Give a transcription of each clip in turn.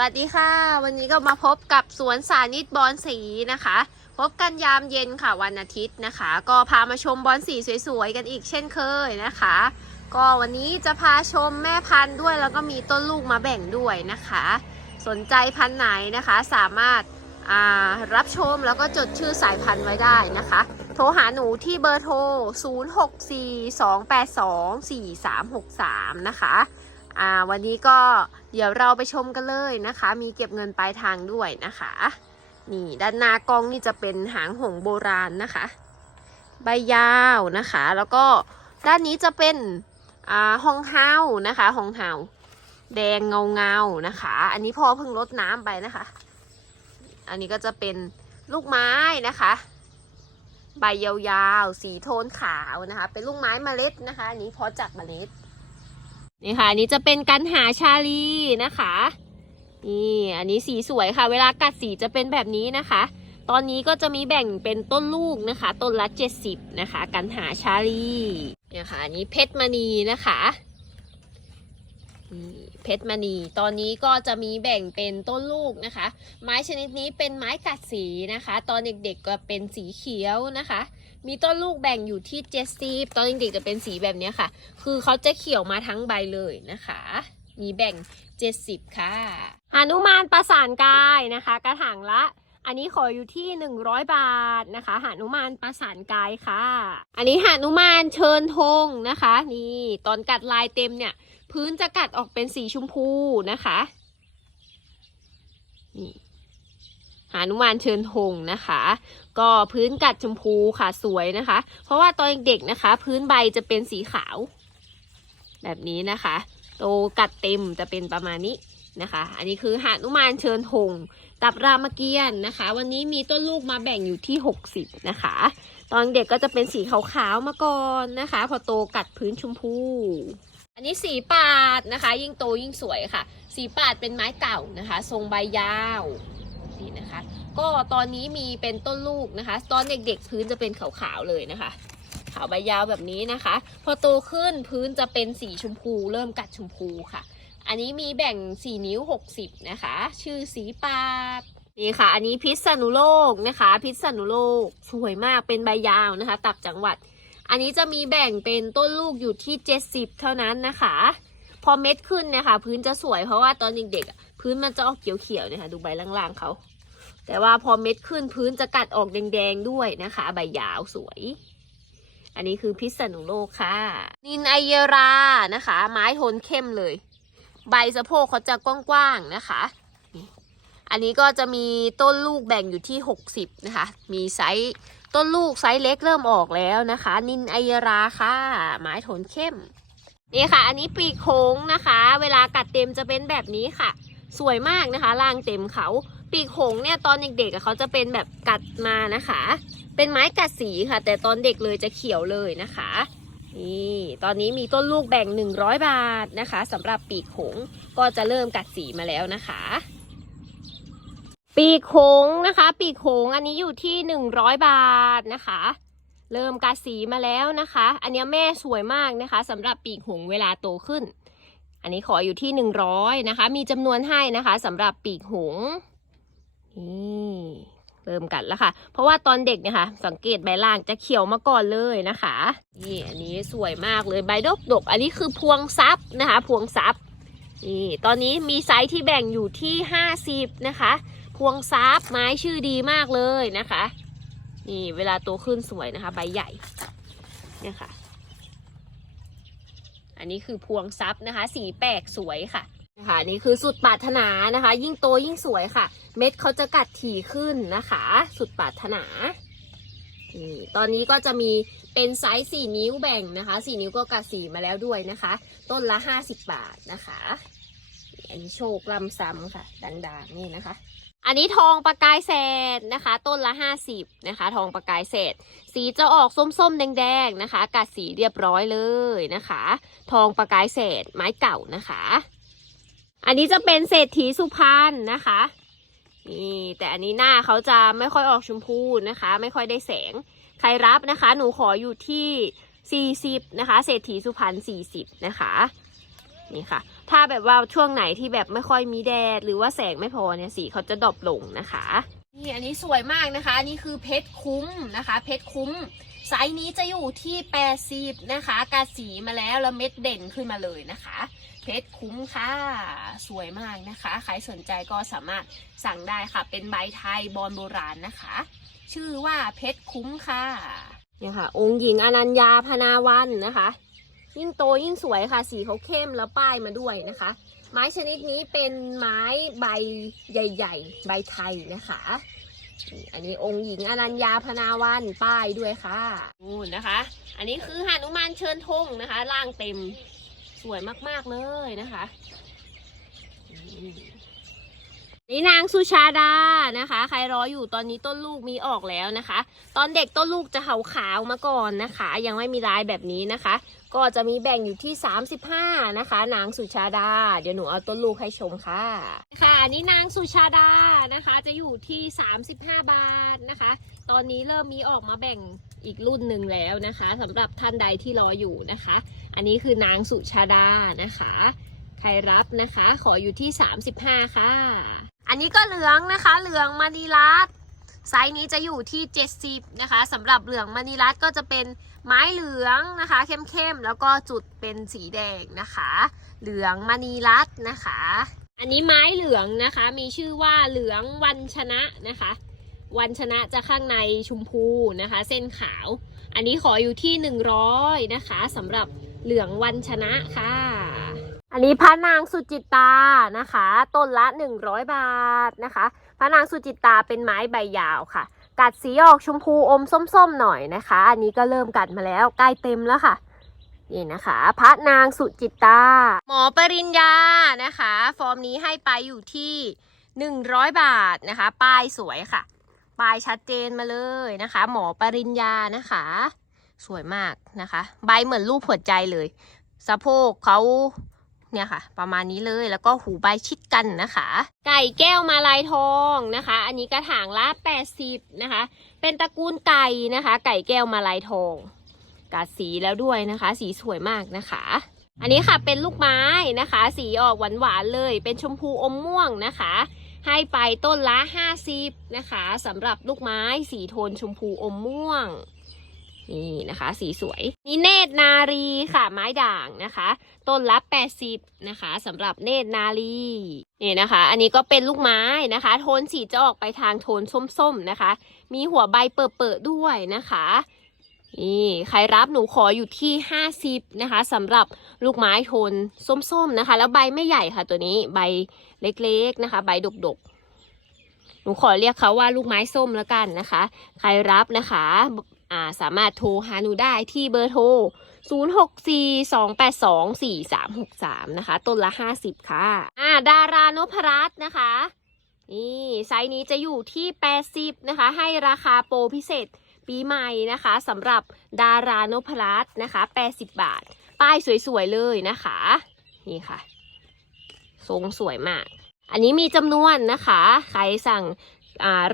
วัสดีค่ะ วันนี้ก็มาพบกับสวนสานิตบอนสีนะคะ พบกันยามเย็นค่ะวันอาทิตย์นะคะ ก็พามาชมบอนสีสวยๆกันอีกเช่นเคยนะคะ ก็วันนี้จะพาชมแม่พันธุ์ด้วยแล้วก็มีต้นลูกมาแบ่งด้วยนะคะ สนใจพันธุ์ไหนนะคะสามารถารับชมแล้วก็จดชื่อสายพันธุ์ไว้ได้นะคะ โทรหาหนูที่เบอร์โทร 0642824363 นะคะ อ่าวันนี้ก็เดี๋ยวเราไปชมกันเลยนะคะ มีเก็บเงินปลายทางด้วยนะคะ นี่ด้านหน้ากล้องนี่จะเป็นหางหงโบราณนะคะ ใบยาวนะคะ แล้วก็ด้านนี้จะเป็นอ่าฮองเฮานะคะฮองเฮาแดงเงาเงาๆนะคะ อันนี้พอเพิ่งลดน้ำไปนะคะ อันนี้ก็จะเป็นลูกไม้นะคะ ใบยาวๆ สีโทนขาวนะคะ เป็นลูกไม้เมล็ดนะคะ อันนี้เพาะจากเมล็ด นี่ค่ะอันนี้จะเป็นกันหาชาลีนะคะนี่อันนี้สีสวยค่ะ เวลากัดสีจะเป็นแบบนี้นะคะ ตอนนี้ก็จะมีแบ่งเป็นต้นลูกนะคะ ต้นละ70นะคะ กันหาชาลีเนี่ยค่ะอันนี้เพชรมณีนะคะนี่เพชรมณี ตอนนี้ก็จะมีแบ่งเป็นต้นลูกนะคะ ไม้ชนิดนี้เป็นไม้กัดสีนะคะ ตอนเด็กๆก็เป็นสีเขียวนะคะ มีต้นลูกแบ่งอยู่ที่70ตอนเด็กๆจะเป็นสีแบบนี้ค่ะ คือเขาจะเขียวมาทั้งใบเลยนะคะ มีแบ่ง70ค่ะหานุมานประสานกายนะคะ กระถางละ อันนี้ขออยู่ที่100บาทนะคะหานุมานประสานกายค่ะ อันนี้หานุมานเชิญธงนะคะ นี่ตอนกัดลายเต็มเนี่ย พื้นจะกัดออกเป็นสีชมพูนะคะนี่หานุมานเชิญธงนะคะ ก็พื้นกัดชมพูค่ะสวยนะคะ เพราะว่าตอนเด็กๆนะคะ พื้นใบจะเป็นสีขาว แบบนี้นะคะโตกัดเต็มจะเป็นประมาณนี้นะคะ อันนี้คือหานุมานเชิญธงตับรามเกียรตินะคะ วันนี้มีต้นลูกมาแบ่งอยู่ที่ 60 นะคะ ตอนเด็กก็จะเป็นสีขาวๆมาก่อนนะคะ พอโตกัดพื้นชมพู อันนี้สีปาดนะคะ ยิ่งโตยิ่งสวยค่ะ สีปาดเป็นไม้เก่านะคะ ทรงใบยาวนี่นะคะ ก็ตอนนี้มีเป็นต้นลูกนะคะ ตอนเด็กๆพื้นจะเป็นขาวๆเลยนะคะ ขาวใบยาวแบบนี้นะคะ พอโตขึ้นพื้นจะเป็นสีชมพู เริ่มกัดชมพูค่ะ อันนี้มีแบ่ง 4 นิ้ว 60 นะคะ ชื่อสีปาดนี่ค่ะ อันนี้พิษณุโลกนะคะ พิษณุโลกสวยมากเป็นใบยาวนะคะ ตับจังหวัด อันนี้จะมีแบ่งเป็นต้นลูกอยู่ที่ 70 เท่านั้นนะคะ พอเม็ดขึ้นนี่ยค่ะพื้นจะสวยเพราะว่าตอนเด็กๆพื้นมันจะออกเขียวๆนี่ยค่ะดูใบล่างๆเขา แต่ว่าพอเม็ดขึ้นพื้นจะกัดออกแดงๆด้วยนะคะ ใบยาวสวย อันนี้คือพิษณุโลกค่ะ นินไอเยรานะคะ ไม้โทนเข้มเลย ใบสะโพกเขาจะกว้างๆนะคะอันนี้ก็จะมีต้นลูกแบ่งอยู่ที่ 60 นะคะ มีไซส์ต้นลูกไซส์เล็กเริ่มออกแล้วนะคะ นินไอเยราค่ะ ไม้โทนเข้ม นี่ค่ะ อันนี้ปีกโค้งนะคะ เวลากัดเต็มจะเป็นแบบนี้ค่ะ สวยมากนะคะล่างเต็มเขา ปีกโขงเนี่ยตอนเด็กๆเขาจะเป็นแบบกัดมานะคะ เป็นไม้กัดสีค่ะ แต่ตอนเด็กเลยจะเขียวเลยนะคะนี่ตอนนี้มีต้นลูกแบ่ง 100 บาทนะคะสำหรับปีกโขงก็จะเริ่มกัดสีมาแล้วนะคะ ปีกโขงนะคะ ปีกโขงอันนี้อยู่ที่ 100 บาทนะคะ เริ่มกัดสีมาแล้วนะคะ อันนี้แม่สวยมากนะคะสำหรับปีกหงเวลาโตขึ้น อันนี้ขออยู่ที่ 100นะคะ มีจำนวนให้นะคะสำหรับปีกหง นี่เริ่มกัดแล้วค่ะ เพราะว่าตอนเด็กเนี่ยค่ะ สังเกตใบล่างจะเขียวมาก่อนเลยนะคะ นี่อันนี้สวยมากเลยใบดกดก อันนี้คือพวงซับนะคะ พวงซับนี่ตอนนี้มีไซส์ที่แบ่งอยู่ที่ 50 นะคะ พวงซับไม้ชื่อดีมากเลยนะคะ นี่เวลาโตขึ้นสวยนะคะ ใบใหญ่เนี่ยค่ะ อันนี้คือพวงซับนะคะ สีแปลกสวยค่ะ นะคะนี่คือสุดปรารถนานะคะ ยิ่งโตยิ่งสวยค่ะ เม็ดเขาจะกัดถี่ขึ้นนะคะ สุดปรารถนานี่ตอนนี้ก็จะมีเป็นไซส์สี่นิ้วแบ่งนะคะสี่นิ้วก็กัดสีมาแล้วด้วยนะคะ ต้นละห้าสิบบาทนะคะอันนี้โชคลำซ้ำค่ะดังๆนี่นะคะ อันนี้ทองประกายแสดนะคะ ต้นละ50นะคะ ทองประกายแสดสีจะออกส้มๆแดงๆนะคะกัดสีเรียบร้อยเลยนะคะ ทองประกายแสดไม้เก่านะคะ อันนี้จะเป็นเศรษฐีสุพรรณนะคะนี่แต่อันนี้หน้าเขาจะไม่ค่อยออกชมพูนะคะ ไม่ค่อยได้แสง ใครรับนะคะ หนูขออยู่ที่ 40 นะคะ เศรษฐีสุพรรณ40 นะคะ นี่ค่ะ ถ้าแบบว่าช่วงไหนที่แบบไม่ค่อยมีแดด หรือว่าแสงไม่พอเนี่ยสีเขาจะดรอปลงนะคะ นี่อันนี้สวยมากนะคะ นี่คือเพชรคุ้มนะคะ เพชรคุ้ม ไซส์นี้จะอยู่ที่80นะคะ กาสีมาแล้วแล้วเม็ดเด่นขึ้นมาเลยนะคะ เพชรคุ้มค่ะ สวยมากนะคะ ใครสนใจก็สามารถสั่งได้ค่ะ เป็นใบไทยบอลโบราณนะคะ ชื่อว่าเพชรคุ้มค่ะเนี่ยค่ะ องค์หญิงอนัญญาพนาวันนะคะ ยิ่งโตยิ่งสวยค่ะ สีเขาเข้มแล้วป้ายมาด้วยนะคะ ไม้ชนิดนี้เป็นไม้ใบใหญ่ ๆ ใบไทยนะคะ อันนี้องค์หญิงอนัญญาพนาวันป้ายด้วยค่ะนู่นนะคะ อันนี้คือหานุมานเชิญธงนะคะ ร่างเต็มสวยมากๆเลยนะคะนี่นางสุชาดานะคะ ใครรออยู่ตอนนี้ต้นลูกมีออกแล้วนะคะ ตอนเด็กต้นลูกจะขาวขาวๆมาก่อนนะคะ ยังไม่มีลายแบบนี้นะคะ ก็จะมีแบ่งอยู่ที่ 35 นะคะ นางสุชาดา เดี๋ยวหนูเอาต้นลูกให้ชมค่ะ ค่ะนี่นางสุชาดานะคะ จะอยู่ที่ 35 บาทนะคะ ตอนนี้เริ่มมีออกมาแบ่งอีกรุ่นหนึ่งแล้วนะคะสำหรับท่านใดที่รออยู่นะคะ อันนี้คือนางสุชาดานะคะใครรับนะคะ ขออยู่ที่ 35 ค่ะ อันนี้ก็เหลืองนะคะ เหลืองมานีรัต ไซส์นี้จะอยู่ที่ 70 นะคะสำหรับเหลืองมานีรัตก็จะเป็นไม้เหลืองนะคะเข้มๆ แล้วก็จุดเป็นสีแดงนะคะ เหลืองมณีรัตน์นะคะ อันนี้ไม้เหลืองนะคะ มีชื่อว่าเหลืองวันชนะนะคะ วันชนะจะข้างในชมพูนะคะ เส้นขาว อันนี้ขออยู่ที่ 100 นะคะสำหรับเหลืองวันชนะค่ะ อันนี้พระนางสุจิตานะคะ ต้นละ 100 บาทนะคะพระนางสุจิตาเป็นไม้ใบยาวค่ะ กัดสีออกชมพูอมส้มๆหน่อยนะคะ อันนี้ก็เริ่มกัดมาแล้วใกล้เต็มแล้วค่ะนี่นะคะ พระนางสุจิตา หมอปริญญานะคะ ฟอร์มนี้ให้ไปอยู่ที่ 100 บาทนะคะ ป้ายสวยค่ะ ป้ายชัดเจนมาเลยนะคะ หมอปริญญานะคะ สวยมากนะคะ ใบเหมือนรูปหัวใจเลย สะโพกเขา เนี่ยค่ะ ประมาณนี้เลยแล้วก็หูใบชิดกันนะคะ ไก่แก้วมาลายทองนะคะ อันนี้กระถางละ80นะคะ เป็นตระกูลไก่นะคะ ไก่แก้วมาลายทองกัดสีแล้วด้วยนะคะ สีสวยมากนะคะ อันนี้ค่ะเป็นลูกไม้นะคะ สีออกหวานๆเลย เป็นชมพูอมม่วงนะคะ ให้ไปต้นละ50นะคะสำหรับลูกไม้สีโทนชมพูอมม่วง นี่นะคะ สีสวยนี่เนตรนารีค่ะ ไม้ด่างนะคะ ต้นละ80นะคะสำหรับเนตรนารีนี่นะคะ อันนี้ก็เป็นลูกไม้นะคะ โทนสีจะออกไปทางโทนส้มๆนะคะ มีหัวใบเปิดๆด้วยนะคะนี่ใครรับหนูขออยู่ที่ 50นะคะสำหรับลูกไม้โทนส้มๆนะคะ แล้วใบไม่ใหญ่ค่ะตัวนี้ใบเล็กๆนะคะ ใบดกๆ หนูขอเรียกเขาว่าลูกไม้ส้มแล้วกันนะคะ ใครรับนะคะ สามารถโทรหาหนูได้ที่เบอร์โทร 0642824363 นะคะ ต้นละ 50 ค่ะอ่าดารานพรัตน์นะคะ นี่ไซส์นี้จะอยู่ที่ 80 นะคะ ให้ราคาโปรพิเศษปีใหม่นะคะสำหรับดารานพรัตน์นะคะ 80 บาท ป้ายสวยๆเลยนะคะ นี่ค่ะ ทรงสวยมาก อันนี้มีจำนวนนะคะ ใครสั่ง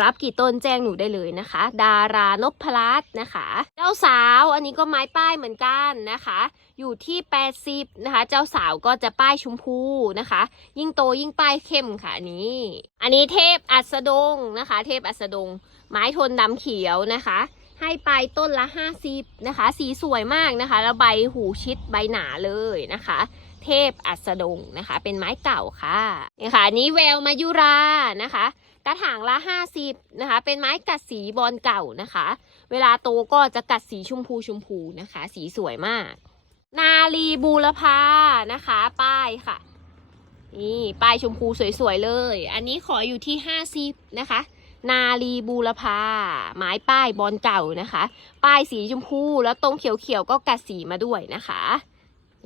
รับกี่ต้นแจ้งหนูได้เลยนะคะ ดารานพรัตน์นะคะ เจ้าสาวอันนี้ก็ไม้ป้ายเหมือนกันนะคะ อยู่ที่ 80 นะคะ เจ้าสาวก็จะป้ายชมพูนะคะ ยิ่งโตยิ่งป้ายเข้มค่ะอันนี้อันนี้เทพอัสดงนะคะ เทพอัสดง ไม้ทนดำเขียวนะคะให้ไปต้นละ 50 นะคะ สีสวยมากนะคะ แล้วใบหูชิดใบหนาเลยนะคะ เทพอัสดงนะคะ เป็นไม้เก่าค่ะนี่ค่ะนนี้แววมายุรานะคะ กระถางละ 50นะคะ เป็นไม้กัดสีบอลเก่านะคะ เวลาโตก็จะกัดสีชมพูชมพูนะคะ สีสวยมาก นาลีบูรพานะคะ ป้ายค่ะ นี่ป้ายชมพูสวยๆเลย อันนี้ขออยู่ที่ 50นะคะ นาลีบูรพาไม้ป้ายบอลเก่านะคะ ป้ายสีชมพูแล้วตรงเขียวๆก็กัดสีมาด้วยนะคะ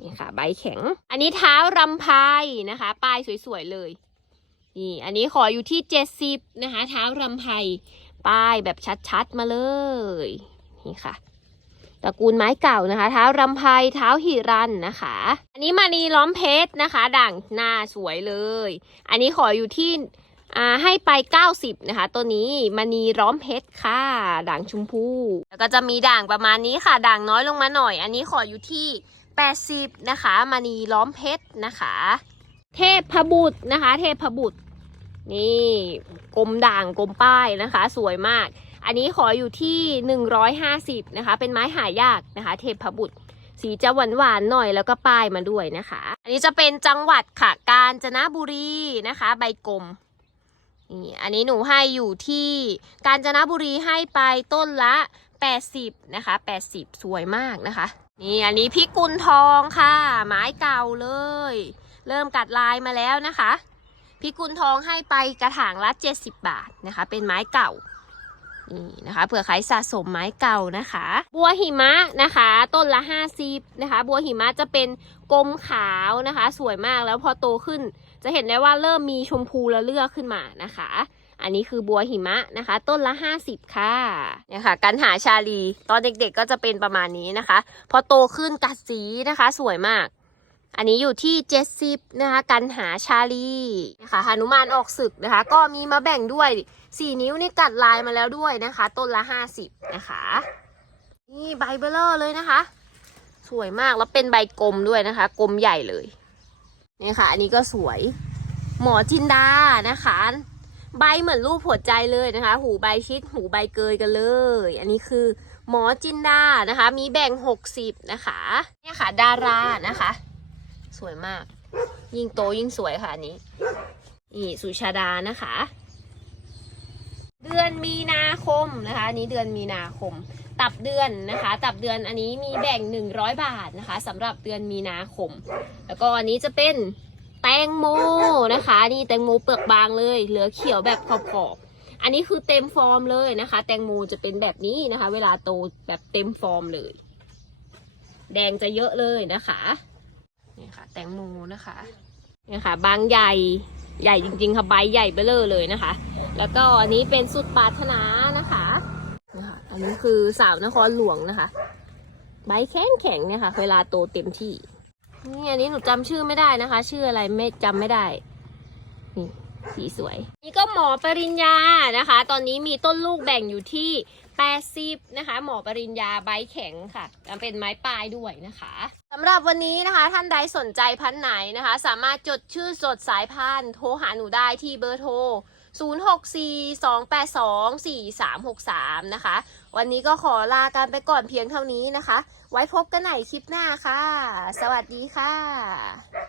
นี่ค่ะ ใบแข็ง อันนี้เท้ารำไพนะคะ ป้ายสวยๆเลย นี่อันนี้ขออยู่ที่ 70 นะคะ เท้ารำไพป้ายแบบชัดๆมาเลย นี่ค่ะตระกูลไม้เก่านะคะ เท้ารำไพเท้าหิรันนะคะ อันนี้มานีล้อมเพชรนะคะ ด่างหน้าสวยเลย อันนี้ขออยู่ที่ให้ไป 90 นะคะ ตัวนี้มณีร้อมเพชรค่ะ ด่างชมพูแล้วก็จะมีด่างประมาณนี้ค่ะ ด่างน้อยลงมาหน่อย อันนี้ขออยู่ที่ 80 นะคะมณีล้อมเพชรนะคะ เทพบุตรนะคะ เทพบุตร นี่กลมด่างกลมป้ายนะคะ สวยมาก อันนี้ขออยู่ที่หนึ่งร้อยห้าสิบนะคะ เป็นไม้หายากนะคะ เทพบุตร สีจะหวานหวานหน่อยแล้วก็ป้ายมาด้วยนะคะ อันนี้จะเป็นจังหวัดค่ะกาญจนบุรีนะคะ ใบกลมนี่อันนี้หนูให้อยู่ที่กาญจนบุรีให้ไปต้นละ 80นะคะ80 สวยมากนะคะ นี่อันนี้พิกุลทองค่ะ ไม้เก่าเลย เริ่มกัดลายมาแล้วนะคะ พิกุลทองให้ไปกระถางละ 70 บาทนะคะ เป็นไม้เก่านี่นะคะเผื่อใครสะสมไม้เก่านะคะ บัวหิมะนะคะ ต้นละ 50นะคะ บัวหิมะจะเป็นกลมขาวนะคะ สวยมากแล้วพอโตขึ้น จะเห็นได้ว่าเริ่มมีชมพูและเลือกขึ้นมานะคะ อันนี้คือบัวหิมะนะคะ ต้นละ 50 ค่ะเนี่ยค่ะกันหาชาลี ตอนเด็กๆก็จะเป็นประมาณนี้นะคะ พอโตขึ้นกัดสีนะคะ สวยมาก อันนี้อยู่ที่ 70 นะคะ กันหาชาลีนะคะหนุมานออกศึกนะคะ ก็มีมาแบ่งด้วย 4 นิ้วนี่กัดลายมาแล้วด้วยนะคะ ต้นละ 50 นะคะ นี่ใบเบลเลอร์เลยนะคะ สวยมากแล้วเป็นใบกลมด้วยนะคะ กลมใหญ่เลยนี่ค่ะ อันนี้ก็สวย หมอจินดานะคะ ใบเหมือนรูปหัวใจเลยนะคะ หูใบชิด หูใบเกยกันเลย อันนี้คือหมอจินดานะคะ มีแบ่ง 60 นะคะ เนี่ยค่ะ ดารานะคะ สวยมาก ยิ่งโตยิ่งสวยค่ะอันนี้ นี่สุชาดานะคะ เดือนมีนาคมนะคะ นี้เดือนมีนาคม ตับเดือนนะคะ ตับเดือนอันนี้มีแบ่ง 100 บาทนะคะสำหรับเดือนมีนาคม แล้วก็อันนี้จะเป็นแตงโมนะคะ นี่แตงโมเปลือกบางเลย เหลือเขียวแบบขอบๆอันนี้คือเต็มฟอร์มเลยนะคะ แตงโมจะเป็นแบบนี้นะคะ เวลาโตแบบเต็มฟอร์มเลย แดงจะเยอะเลยนะคะ แตงโมนะคะเนี่ยค่ะ บางใหญ่ใหญ่จริงๆค่ะใบใหญ่เบ้อเลยเลยนะคะ แล้วก็อันนี้เป็นสุดปรารถนานะคะนะคะอันนี้คือสาวนครหลวงนะคะ ใบแข็งแข็งเนี่ยค่ะ เวลาโตเต็มที่นี่อันนี้หนูจำชื่อไม่ได้นะคะ ชื่ออะไรไม่จำไม่ได้นี่สีสวย นี่ก็หมอปริญญานะคะ ตอนนี้มีต้นลูกแบ่งอยู่ที่80นะคะ หมอปริญญาใบแข็งค่ะแล้วเป็นไม้ปลายด้วยนะคะ สำหรับวันนี้นะคะท่านใดสนใจพันธุ์ไหนนะคะ สามารถจดชื่อสดสายพันธุ์โทรหาหนูได้ที่เบอร์โทร 0642824363 นะคะ วันนี้ก็ขอลากันไปก่อนเพียงเท่านี้นะคะ ไว้พบกันใหม่คลิปหน้าค่ะ สวัสดีค่ะ